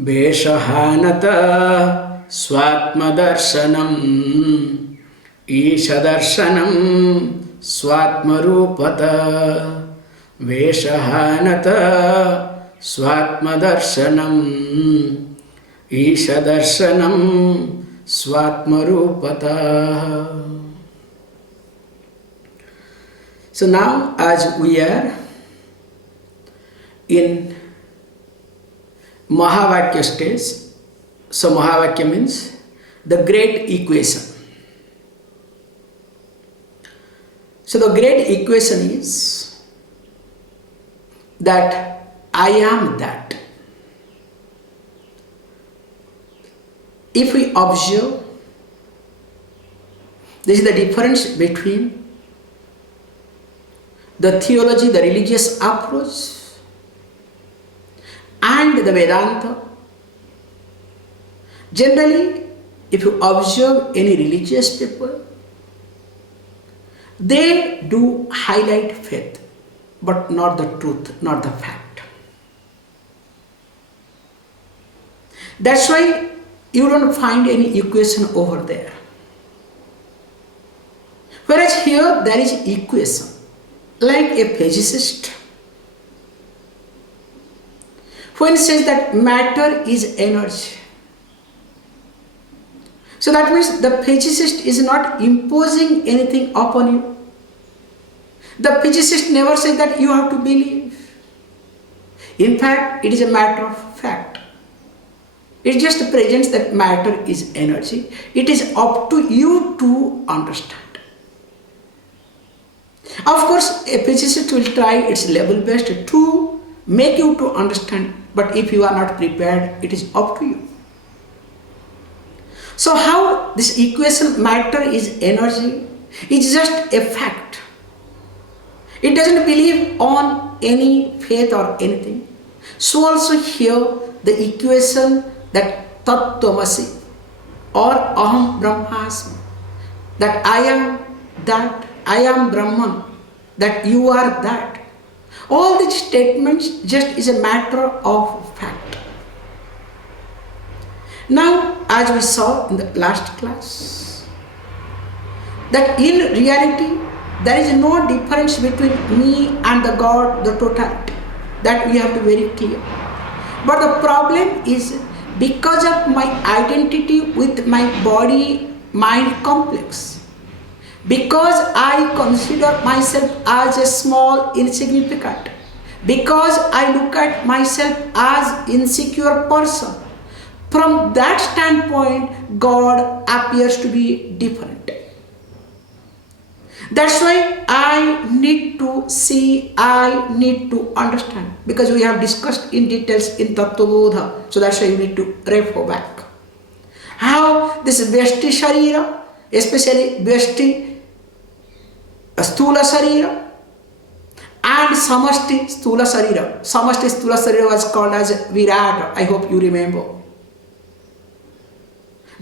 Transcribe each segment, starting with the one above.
Veshahanata Swatmadarsanam Ishadarshanam Swatmarupata Veshahanata Swatmadarsanam Ishadarshanam Swatmarupata. So now as we are in Mahavakya stage, so Mahavakya means the great equation. So the great equation is that I am that. If we observe, this is the difference between the theology, the religious approach, and the Vedanta. Generally, if you observe any religious people, they do highlight faith, but not the truth, not the fact. That's why you don't find any equation over there. Whereas here there is equation, like a physicist. When it says that matter is energy, so that means the physicist is not imposing anything upon you. The physicist never says that you have to believe. In fact, it is a matter of fact. It just presents that matter is energy. It is up to you to understand. Of course, a physicist will try its level best to make you to understand, but if you are not prepared, it is up to you. So how this equation matter is energy is just a fact. It doesn't believe on any faith or anything. So also here the equation that Tattvamasi or Aham Brahmasmi, that I am that, I am Brahman, that you are that. All these statements just is a matter of fact. Now, as we saw in the last class, that in reality there is no difference between me and the God, the totality. That we have to be very clear. But the problem is because of my identity with my body-mind complex, because I consider myself as a small, insignificant, because I look at myself as insecure person, from that standpoint, God appears to be different. That's why I need to see, I need to understand, because we have discussed in details in Tattvabodha, so that's why you need to refer back. How this Vyashti Sharira, especially Vyashti Stula Sarira and Samashti Stula Sarira. Samashti Stula Sarira was called as Virata. I hope you remember.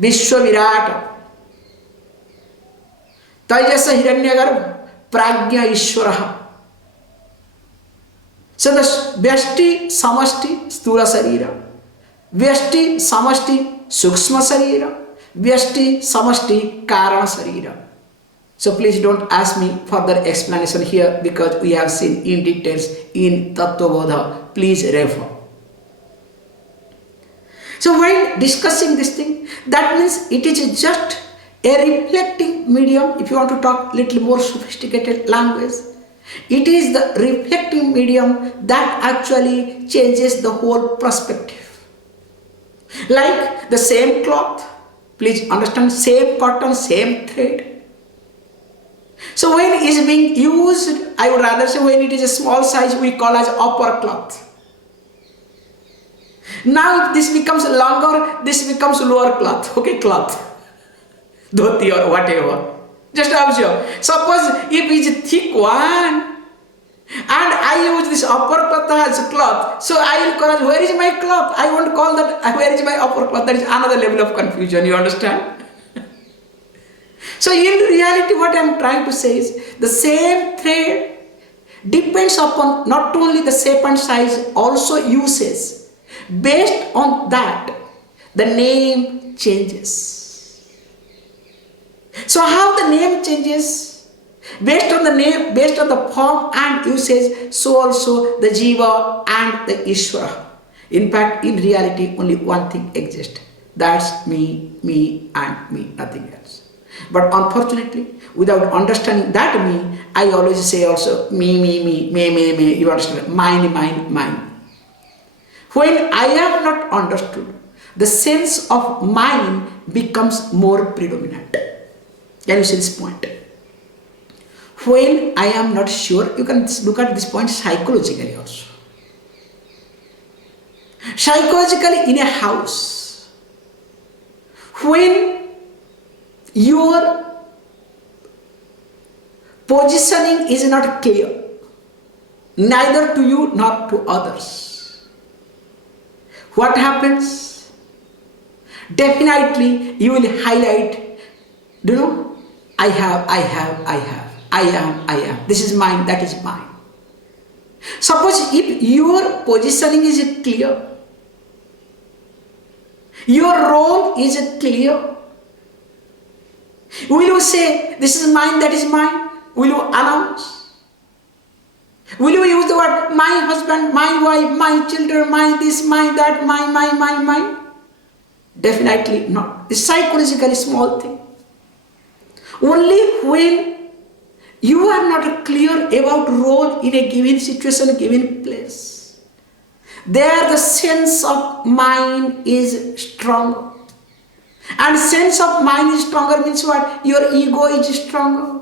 Vishwa Virata. Taijasa Hiranyagarbha. Pragya Ishwaraha. So the Vyashti Samashti Stula Sarira. Vyashti Samashti Sukshma Sarira. Vyashti Samashti Karana Sarira. So please don't ask me further explanation here because we have seen in details in Tattvabodha. Please refer. So while discussing this thing, that means it is just a reflecting medium. If you want to talk little more sophisticated language, it is the reflecting medium that actually changes the whole perspective. Like the same cloth, please understand, same cotton, same thread. So when it is being used, I would rather say when it is a small size, we call as upper cloth. Now if this becomes longer, this becomes lower cloth, okay, cloth, dhoti or whatever. Just observe. Suppose if it is a thick one, and I use this upper cloth as a cloth, so I will call as, where is my cloth? I won't call that, where is my upper cloth? That is another level of confusion, you understand? So in reality, what I am trying to say is, the same thread depends upon not only the shape and size, also uses. Based on that, the name changes. So how the name changes? Based on the name, based on the form and usage, so also the Jiva and the Ishvara. In fact, in reality, only one thing exists. That's me, and me, nothing else. But unfortunately, without understanding that me, I always say also me, you understand? Mine. When I have not understood, the sense of mine becomes more predominant. Can you see this point? When I am not sure, you can look at this point psychologically also. Psychologically, in a house, when your positioning is not clear, neither to you nor to others, what happens? Definitely you will highlight, I am. This is mine, that is mine. Suppose if your positioning is clear, your role is clear, will you say, this is mine, that is mine? Will you announce? Will you use the word, my husband, my wife, my children, my this, my that, my? Definitely not. It's psychologically small thing. Only when you are not clear about role in a given situation, a given place, there the sense of mind is stronger. And sense of mind is stronger means what? Your ego is stronger.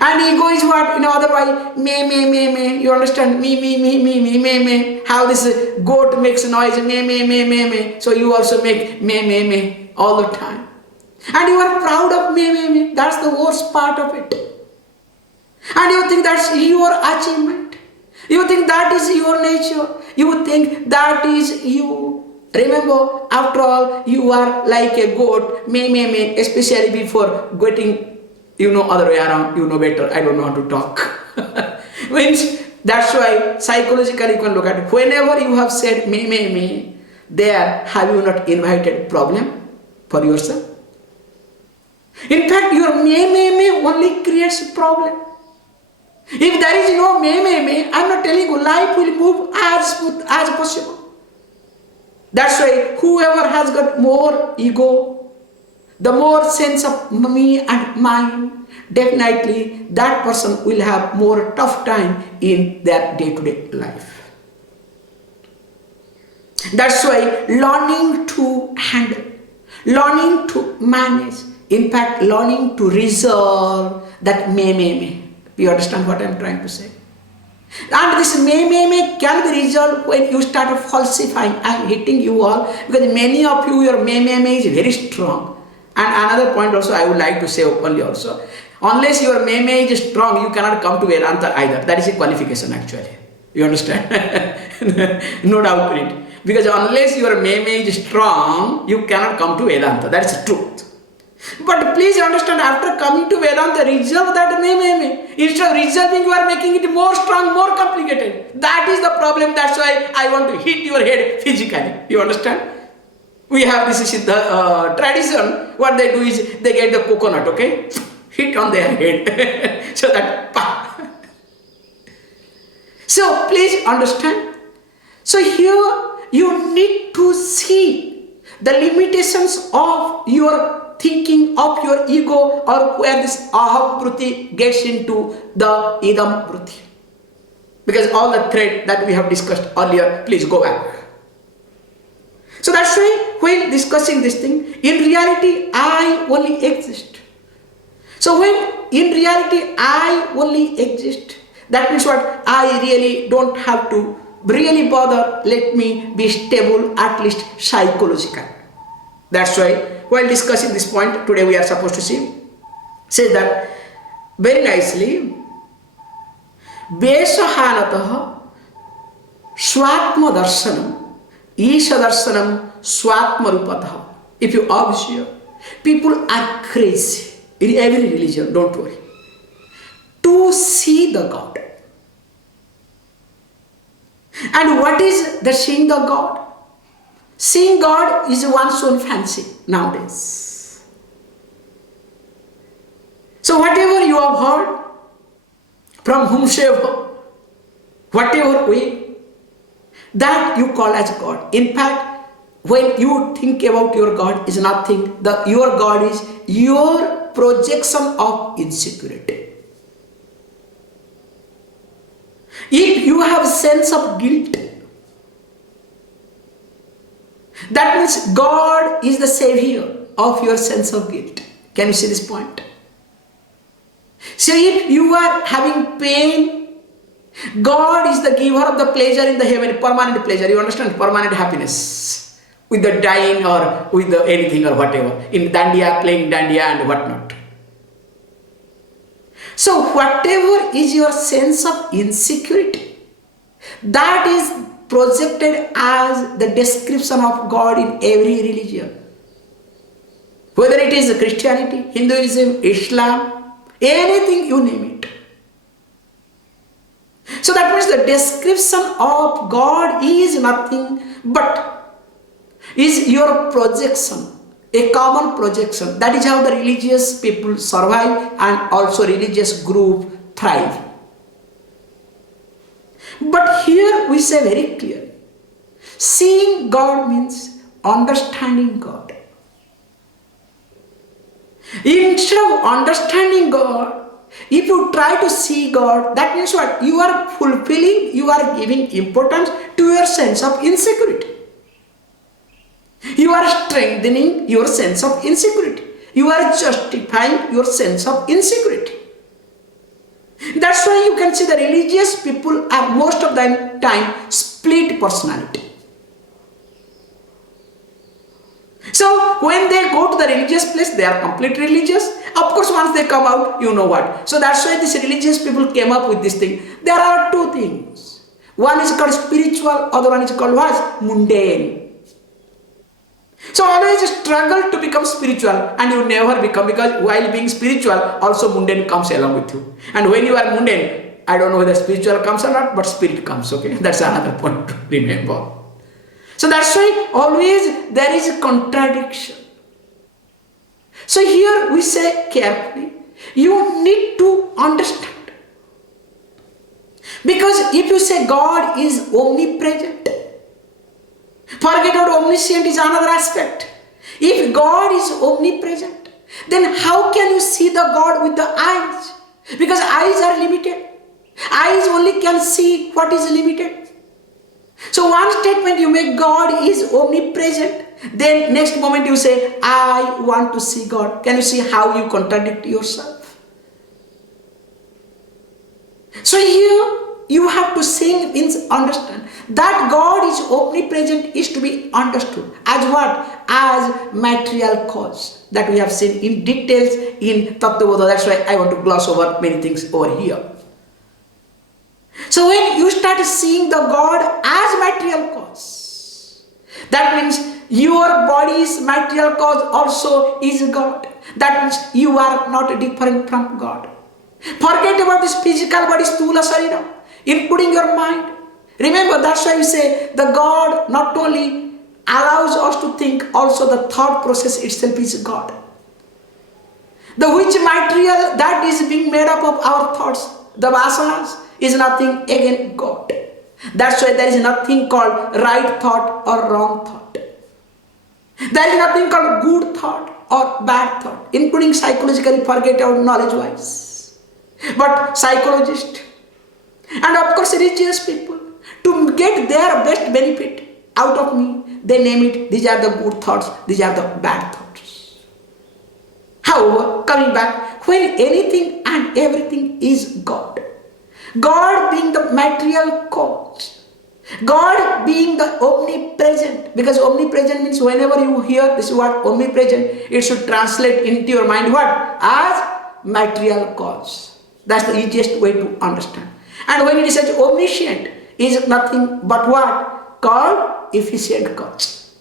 And ego is what? Otherwise, me. You understand? Me. How this goat makes noise, me. So you also make me all the time. And you are proud of me. That's the worst part of it. And you think that's your achievement. You think that is your nature. You think that is you. Remember, after all, you are like a goat, me, especially before getting, other way around, you know better, I don't know how to talk. Means, that's why psychologically you can look at it. Whenever you have said me, there have you not invited problem for yourself? In fact, your me only creates problem. If there is no me, I'm not telling you, life will move as smooth as possible. That's why whoever has got more ego, the more sense of me and mine, definitely that person will have more tough time in their day-to-day life. That's why learning to handle, learning to manage, in fact learning to resolve that me. You understand what I'm trying to say? And this me can be resolved when you start falsifying. I'm hitting you all because many of you, your me is very strong. And another point also I would like to say openly also. Unless your me is strong, you cannot come to Vedanta either. That is a qualification actually. You understand? No doubt in it. Because unless your me is strong, you cannot come to Vedanta. That is the truth. But please understand, after coming to Vedanta, resolve that me. Instead of resolving, you are making it more strong, more complicated. That is the problem. That's why I want to hit your head physically. You understand? We have this tradition. What they do is, they get the coconut, okay? Hit on their head. So that, So please understand. So here, you need to see the limitations of your thinking, of your ego, or where this aham vritti gets into the idam vritti. Because all the thread that we have discussed earlier, please go back. So that's why when discussing this thing, in reality I only exist. So when in reality I only exist, that means what? I really don't have to really bother, let me be stable, at least psychologically. That's why while discussing this point, today we are supposed to say that very nicely, Besahanatah Swatma Darshanam Isha Darshanam Swatma Rupatah. If you observe, people are crazy in every religion, don't worry, to see the God. And what is the seeing the God? Seeing God is one's own fancy nowadays. So whatever you have heard from whomsoever, whatever way, that you call as God. In fact, when you think about your God is nothing, your God is your projection of insecurity. If you have sense of guilt, that means God is the savior of your sense of guilt. Can you see this point? So if you are having pain, God is the giver of the pleasure in the heaven, permanent pleasure. You understand? Permanent happiness. With the dying or with the anything or whatever. In dandiya, playing dandiya and whatnot. So whatever is your sense of insecurity, that is projected as the description of God in every religion. Whether it is Christianity, Hinduism, Islam, anything you name it. So that means the description of God is nothing but is your projection, a common projection. That is how the religious people survive and also religious group thrive. But here we say very clearly, seeing God means understanding God. Instead of understanding God, if you try to see God, that means what? You are fulfilling, you are giving importance to your sense of insecurity. You are strengthening your sense of insecurity. You are justifying your sense of insecurity. That's why you can see the religious people are most of the time split personality. So when they go to the religious place, they are completely religious. Of course, once they come out, you know what. So that's why these religious people came up with this thing. There are two things. One is called spiritual, other one is called what? Mundane. So always struggle to become spiritual and you never become, because while being spiritual, also mundane comes along with you. And when you are mundane, I don't know whether spiritual comes or not, but spirit comes, okay? That's another point to remember. So that's why always there is a contradiction. So here we say carefully, you need to understand. Because if you say God is omnipresent, forget about omniscient is another aspect. If God is omnipresent, then how can you see the God with the eyes? Because eyes are limited. Eyes only can see what is limited. So one statement you make, God is omnipresent. Then next moment you say, I want to see God. Can you see how you contradict yourself? So here you have to sing means understand. That God is omnipresent is to be understood. As what? As material cause. That we have seen in details in Tattvabodha. That's why I want to gloss over many things over here. So when you start seeing the God as material cause, that means your body's material cause also is God. That means you are not different from God. Forget about this physical body, sthula sarira, including your mind. Remember, that's why we say the God not only allows us to think, also the thought process itself is God. The which material that is being made up of our thoughts, the vasanas, is nothing again God. That's why there is nothing called right thought or wrong thought. There is nothing called good thought or bad thought, including psychologically, forget our knowledge wise. But psychologists and of course religious people, to get their best benefit out of me, they name it, these are the good thoughts, these are the bad thoughts. However, coming back, when anything and everything is God, God being the material cause, God being the omnipresent, because omnipresent means whenever you hear this word omnipresent, it should translate into your mind what? As material cause. That's the easiest way to understand. And when it is said omniscient, is nothing but what? Called efficient cause.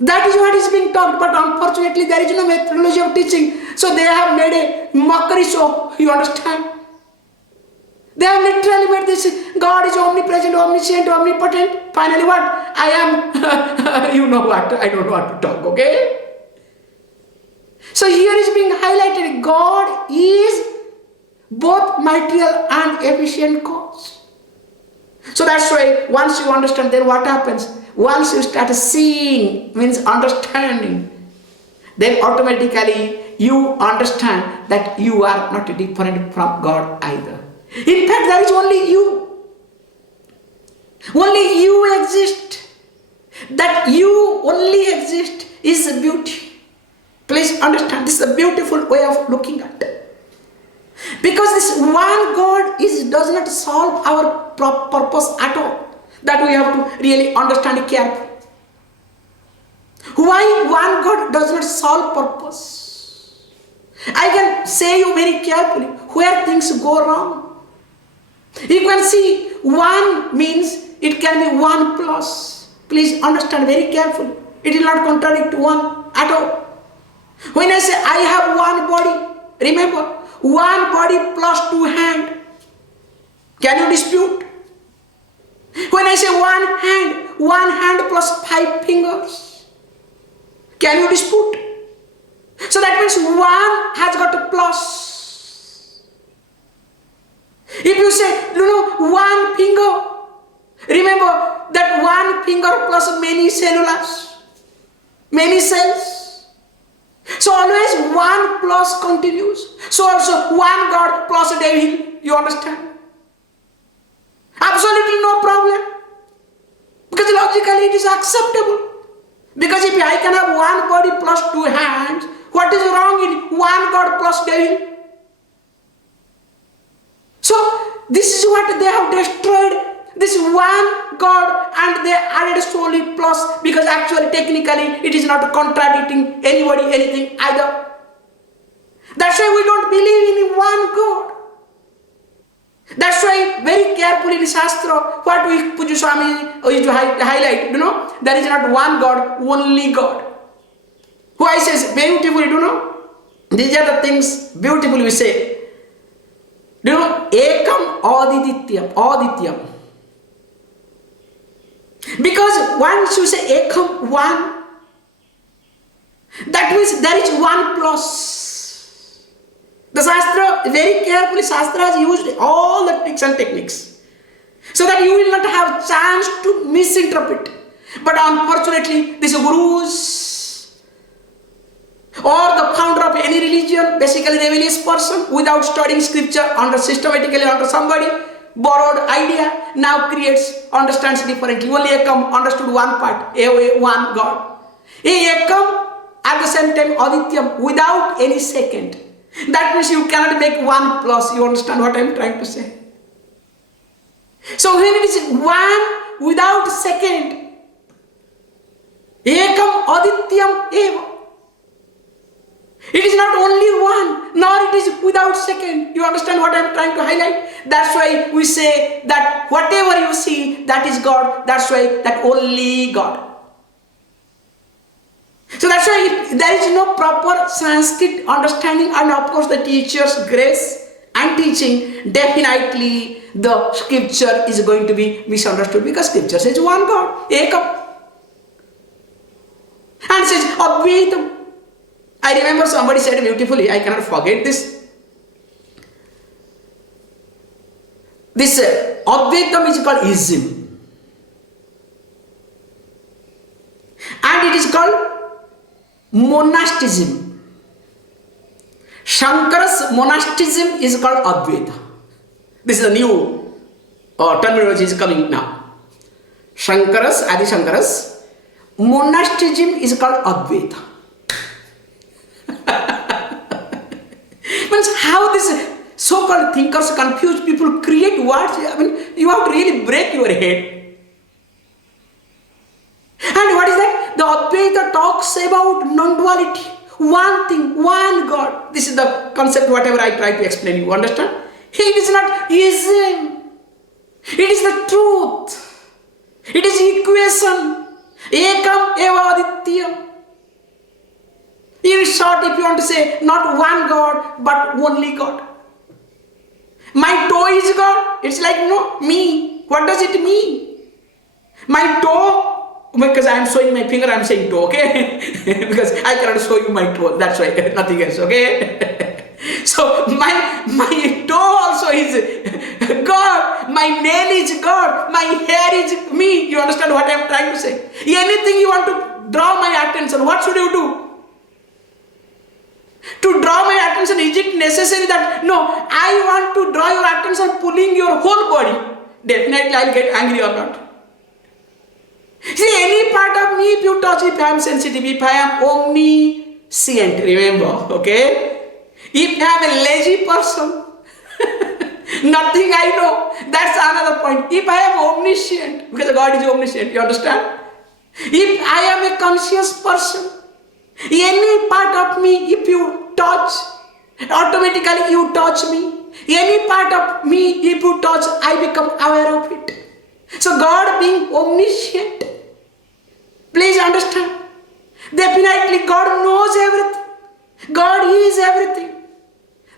That is what is being taught, but unfortunately there is no methodology of teaching. So they have made a mockery show, you understand? They have literally made this, God is omnipresent, omniscient, omnipotent. Finally what? I am, you know what, I don't know what to talk, okay? So here is being highlighted, God is both material and efficient cause. So that's why once you understand, then what happens? Once you start seeing, means understanding, then automatically you understand that you are not different from God either. In fact, there is only you. Only you exist. That you only exist is a beauty. Please understand, this is a beautiful way of looking at it. Because this one God does not solve our purpose at all. That we have to really understand carefully. Why one God does not solve purpose? I can say you very carefully where things go wrong. You can see one means it can be one plus. Please understand very carefully. It will not contradict one at all. When I say I have one body, remember, one body plus two hands. Can you dispute? When I say one hand plus five fingers. Can you dispute? So that means one has got a plus. If you say, one finger, remember that one finger plus many cellulars, many cells. So always one plus continues. So also one God plus a devil, you understand? Absolutely no problem. Because logically it is acceptable. Because if I can have one body plus two hands, what is wrong in one God plus devil? So this is what they have destroyed. This one God, and they added solely plus, because actually technically it is not contradicting anybody anything either. That's why we don't believe in one God. That's why very carefully in Shastra, what we Puja Swami used to highlight, there is not one God, only God. Why says beautifully, these are the things beautifully we say. Ekam Adityam. Because once you say Ekam, one, that means there is one plus. The Shastra, very carefully, Shastra has used all the tricks and techniques so that you will not have chance to misinterpret. But unfortunately, these gurus or the founder of any religion, basically rebellious person, without studying scripture, systematically under somebody, borrowed idea, now understands differently. Only Ekam understood one part, one God. Ekam at the same time Adityam, without any second. That means you cannot make one plus. You understand what I am trying to say? So when it is one without second, Ekam Adityam eva. It is not only one, nor it is without second. You understand what I am trying to highlight? That's why we say that whatever you see, that is God. That's why that only God. So that's why there is no proper Sanskrit understanding, and of course the teacher's grace and teaching, definitely the scripture is going to be misunderstood, because scripture says one God, Ekam. And says Advaitam. I remember somebody said beautifully, I cannot forget this. This Advaitam is called ism. And it is called monasticism. Shankara's monasticism is called Advaita. This is a new terminology is coming now. Adi Shankara's monasticism is called Advaita. Means how this so-called thinkers confuse people, create words. I mean, you have to really break your head. And what is that? The Advaita talks about non-duality. One thing, one God. This is the concept, whatever I try to explain, you understand? It is not ism. It is the truth. It is equation. Ekam eva adityam. In short, if you want to say, not one God, but only God. My toe is God. It's like, no, me. What does it mean? My toe, because I am showing my finger, I am saying toe, okay? Because I cannot show you my toe. That's why, nothing else, okay? So my toe also is God. My nail is God. My hair is me. You understand what I am trying to say? Anything you want to draw my attention, what should you do? To draw my attention, is it necessary that, no, I want to draw your attention pulling your whole body? Definitely I'll get angry or not. See, any part of me, if you touch, if I am sensitive, if I am omniscient, remember, okay? If I am a lazy person, nothing I know, that's another point. If I am omniscient, because God is omniscient, you understand? If I am a conscious person, any part of me, if you touch, automatically you touch me. Any part of me, if you touch, I become aware of it. So God being omniscient, please understand, definitely God knows everything. God is everything.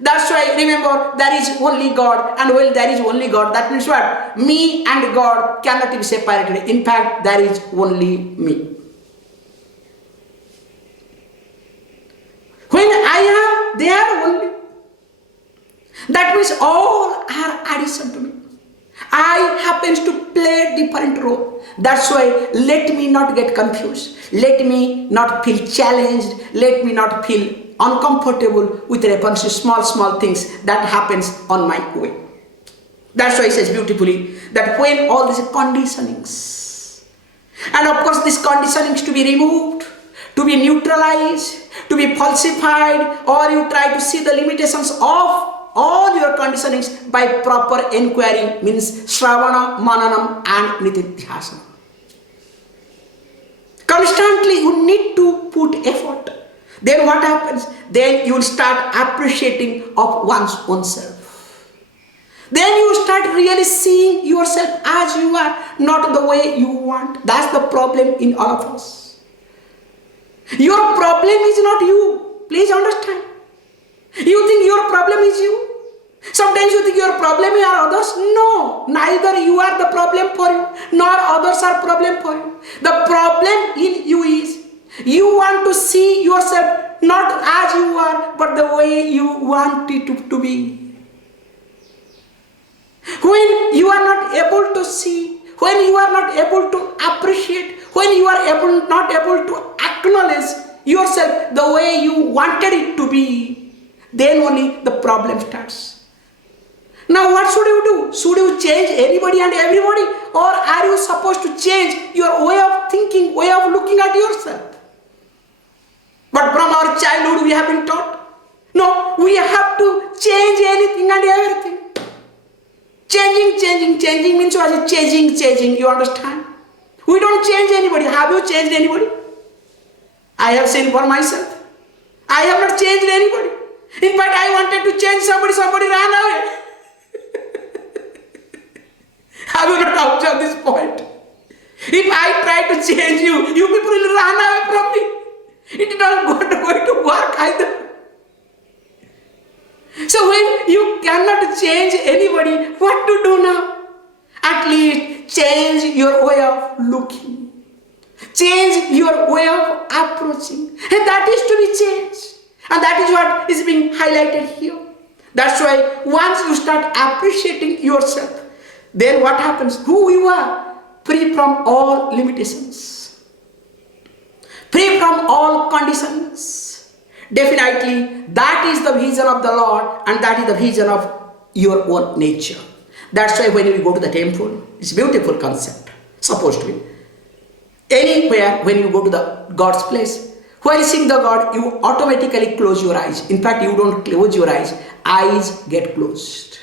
That's why, remember, there is only God, and when there is only God, that means what? Me and God cannot be separated. In fact, there is only me. When I am, they are only. That means all are addition to me. I happens to play different role. That's why let me not get confused. Let me not feel challenged. Let me not feel uncomfortable with reference to small things that happens on my way. That's why he says beautifully that when all these conditionings, and of course these conditionings to be removed, to be neutralized, to be falsified, or you try to see the limitations of all your conditionings by proper inquiry, means Shravana, Mananam and Nitidhyasana. Constantly you need to put effort. Then what happens? Then you will start appreciating of one's own self. Then you start really seeing yourself as you are, not the way you want. That's the problem in all of us. Your problem is not you. Please understand. You think your problem is you. Sometimes you think your problem are others. No, neither you are the problem for you, nor others are problem for you. The problem in you is you want to see yourself not as you are, but the way you want it to be. When you are not able to see, when you are not able to appreciate, when you are not able to acknowledge yourself the way you wanted it to be, then only the problem starts. Now what should you do? Should you change anybody and everybody? Or are you supposed to change your way of thinking, way of looking at yourself? But from our childhood we have been taught, no, we have to change anything and everything. Changing means what? Changing, you understand? We don't change anybody. Have you changed anybody? I have seen for myself. I have not changed anybody. In fact, I wanted to change somebody ran away. Have you not observed this point? If I try to change you, you people will run away from me. It is not going to work either. So when you cannot change anybody, what to do now? At least change your way of looking. Change your way of approaching. And that is to be changed. And that is what is being highlighted here. That's why once you start appreciating yourself, then what happens? Who you are, free from all limitations, free from all conditions. Definitely, that is the vision of the Lord, and that is the vision of your own nature. That's why when you go to the temple, it's a beautiful concept, supposed to be. Anywhere when you go to the God's place, while seeing the God, you automatically close your eyes. In fact, you don't close your eyes get closed.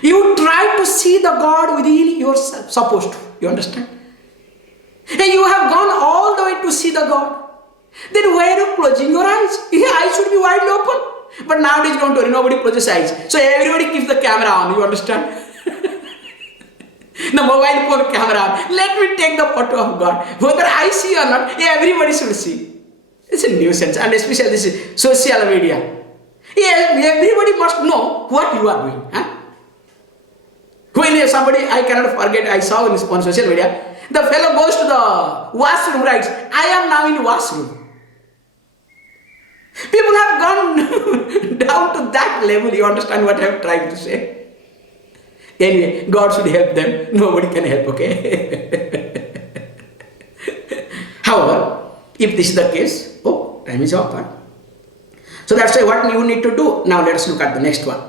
You try to see the God within yourself, supposed to, you understand? And you have gone all the way to see the God. Then why are you closing your eyes? Your eyes should be wide open. But nowadays, don't worry, nobody closes eyes. So everybody keeps the camera on, you understand? The mobile phone camera on. Let me take the photo of God. Whether I see or not, everybody should see. It's a nuisance, and especially this social media. Yes, everybody must know what you are doing. Huh? When somebody, I cannot forget, I saw on social media, the fellow goes to the washroom, writes, I am now in washroom. People have gone down to that level. You understand what I am trying to say? Anyway, God should help them. Nobody can help, okay? However, if this is the case, oh, time is up. Huh? So that's why what you need to do. Now let us look at the next one.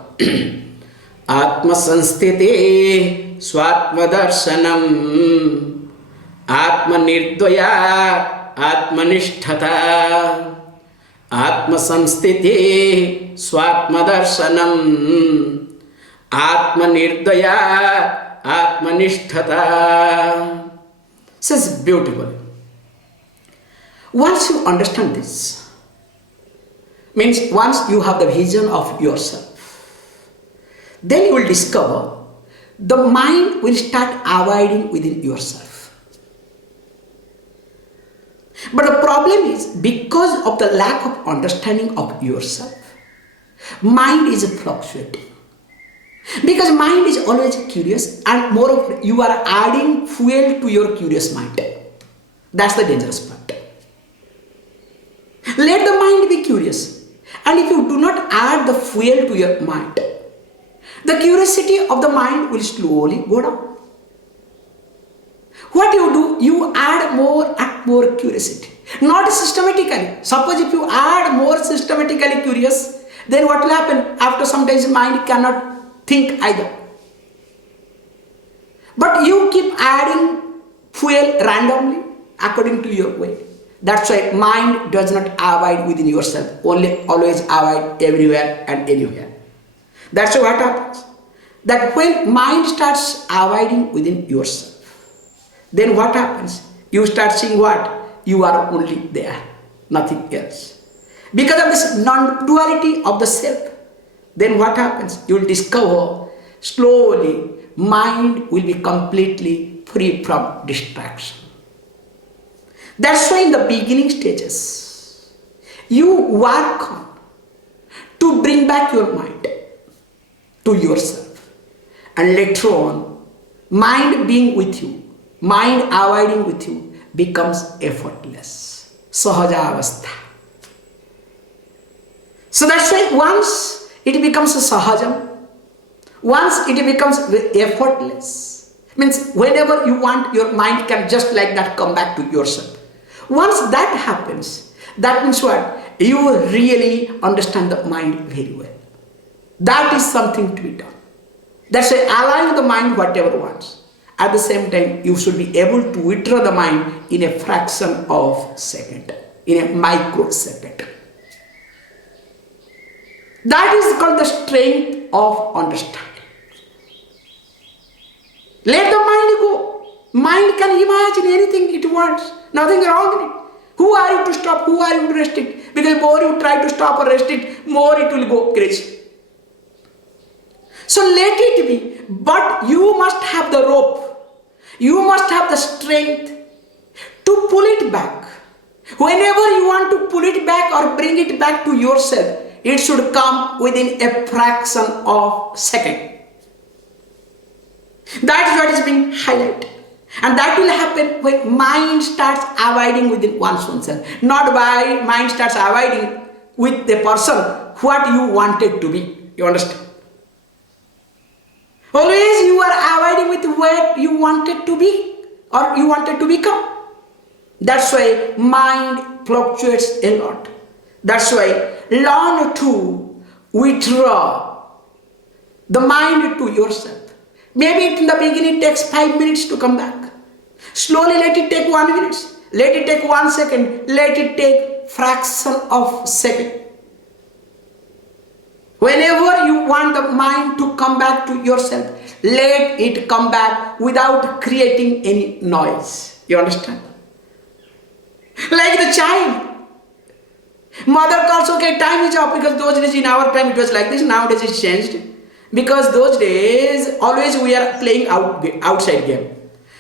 Atma sanstite swatma darshanam atma nirdvaya atma nishtata atma sanstite swatma darshanam atma nirdvaya atma nishtata. This is beautiful. Once you understand this, means once you have the vision of yourself, then you will discover the mind will start abiding within yourself. But the problem is, because of the lack of understanding of yourself, mind is fluctuating. Because mind is always curious, and moreover, you are adding fuel to your curious mind. That's the dangerous part. Let the mind be curious. And if you do not add the fuel to your mind, the curiosity of the mind will slowly go down. What you do, you add more and more curiosity. Not systematically. Suppose if you add more systematically curious, then what will happen? After some days, mind cannot think either. But you keep adding fuel randomly according to your way. That's why mind does not abide within yourself, only always abide everywhere and anywhere. That's what happens. That when mind starts abiding within yourself, then what happens? You start seeing what? You are only there, nothing else. Because of this non-duality of the self, then what happens? You will discover slowly mind will be completely free from distraction. That's why in the beginning stages, you work on to bring back your mind to yourself. And later on, mind being with you, mind abiding with you, becomes effortless. Sahaja avastha. So that's why once it becomes a sahajam, once it becomes effortless, means whenever you want, your mind can just like that come back to yourself. Once that happens, that means what? You really understand the mind very well. That is something to be done. That's why allowing the mind whatever wants. At the same time, you should be able to withdraw the mind in a fraction of a second, in a microsecond. That is called the strength of understanding. Let the mind go. Mind can imagine anything it wants. Nothing wrong in it. Who are you to stop? Who are you to restrict? Because more you try to stop or restrict, more it will go crazy. So let it be. But you must have the rope. You must have the strength to pull it back. Whenever you want to pull it back or bring it back to yourself, it should come within a fraction of a second. That is what is being highlighted. And that will happen when mind starts abiding within oneself. Not by mind starts abiding with the person what you wanted to be. You understand? Always you are abiding with what you wanted to be or you wanted to become. That's why mind fluctuates a lot. That's why learn to withdraw the mind to yourself. Maybe in the beginning it takes 5 minutes to come back. Slowly let it take 1 minute. Let it take 1 second. Let it take fraction of a second. Whenever you want the mind to come back to yourself, let it come back without creating any noise. You understand? Like the child. Mother calls, okay, time is up, because those days in our time it was like this, nowadays it's changed. Because those days always we are playing outside game.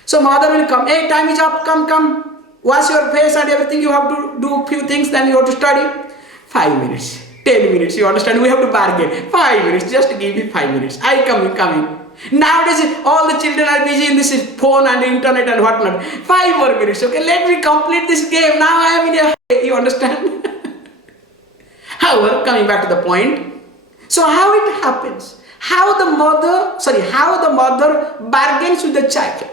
So mother will come, hey, time is up, come, wash your face and everything, you have to do few things, then you have to study. 5 minutes. 10 minutes, you understand? We have to bargain. 5 minutes, just give me 5 minutes. I coming. Nowadays, all the children are busy in this phone and internet and whatnot. 5 more minutes, okay? Let me complete this game. Now I am in a... You understand? However, coming back to the point. So how it happens? How the mother bargains with the child.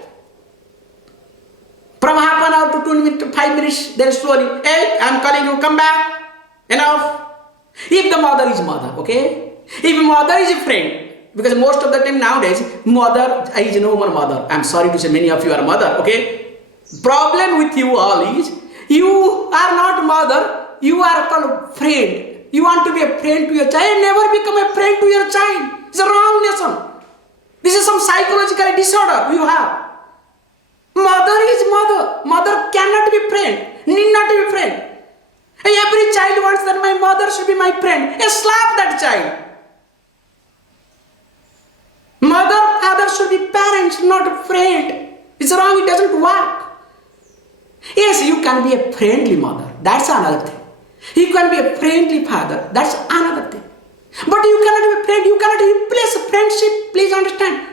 From half an hour to 2 minutes to 5 minutes, then slowly, hey, I'm calling you, come back. Enough. If the mother is mother, okay? If mother is a friend, because most of the time nowadays, mother is no more mother. I'm sorry to say many of you are mother, okay? Problem with you all is, you are not mother, you are called friend. You want to be a friend to your child, never become a friend to your child. It's a wrong lesson. This is some psychological disorder you have. Mother is mother. Mother cannot be friend, need not be friend. Every child wants that my mother should be my friend. Slap that child. Mother, father should be parents, not a friend. It's wrong, it doesn't work. Yes, you can be a friendly mother. That's another thing. You can be a friendly father. That's another thing. But you cannot be a friend. You cannot replace friendship. Please understand.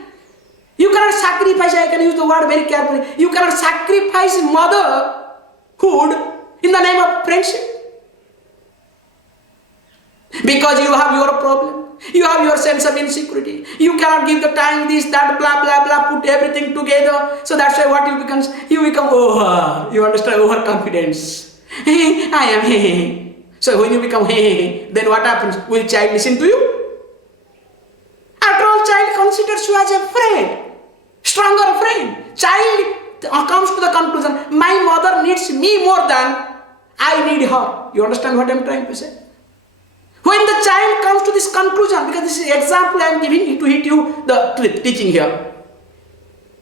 You cannot sacrifice. I can use the word very carefully. You cannot sacrifice motherhood in the name of friendship. Because you have your problem. You have your sense of insecurity. You cannot give the time, this, that, blah, blah, blah, put everything together. So that's why what you become over. You understand? Overconfidence. I am So when you become then what happens? Will child listen to you? After all, child considers you as a friend, stronger friend. Child comes to the conclusion, my mother needs me more than I need her. You understand what I am trying to say? When the child comes to this conclusion, because this is example I am giving to hit you the teaching here.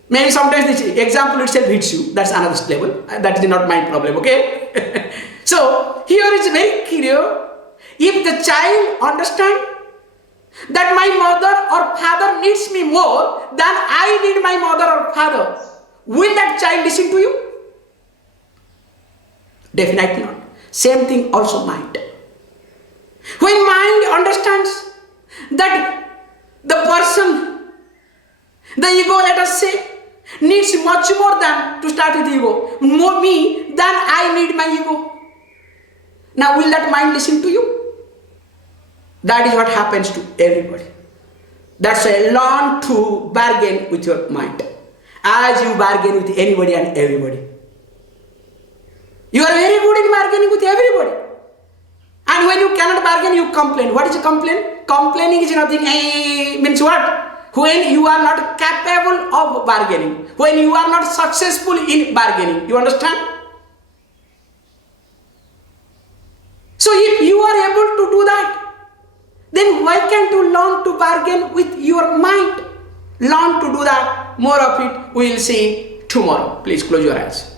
Maybe sometimes this example itself hits you. That's another level. That is not my problem, okay? So, here is very clear. If the child understands that my mother or father needs me more than I need my mother or father, will that child listen to you? Definitely not. Same thing also mind. When mind understands that the person, the ego, let us say, needs much more than, to start with ego, more me than I need my ego. Now will that mind listen to you? That is what happens to everybody. That's why learn to bargain with your mind. As you bargain with anybody and everybody. You are very good in bargaining with everybody. And when you cannot bargain, you complain. What is a complaint? Complaining is nothing. Means what? When you are not capable of bargaining. When you are not successful in bargaining. You understand? So if you are able to do that, then why can't you learn to bargain with your mind? Learn to do that. More of it we will see tomorrow. Please close your eyes.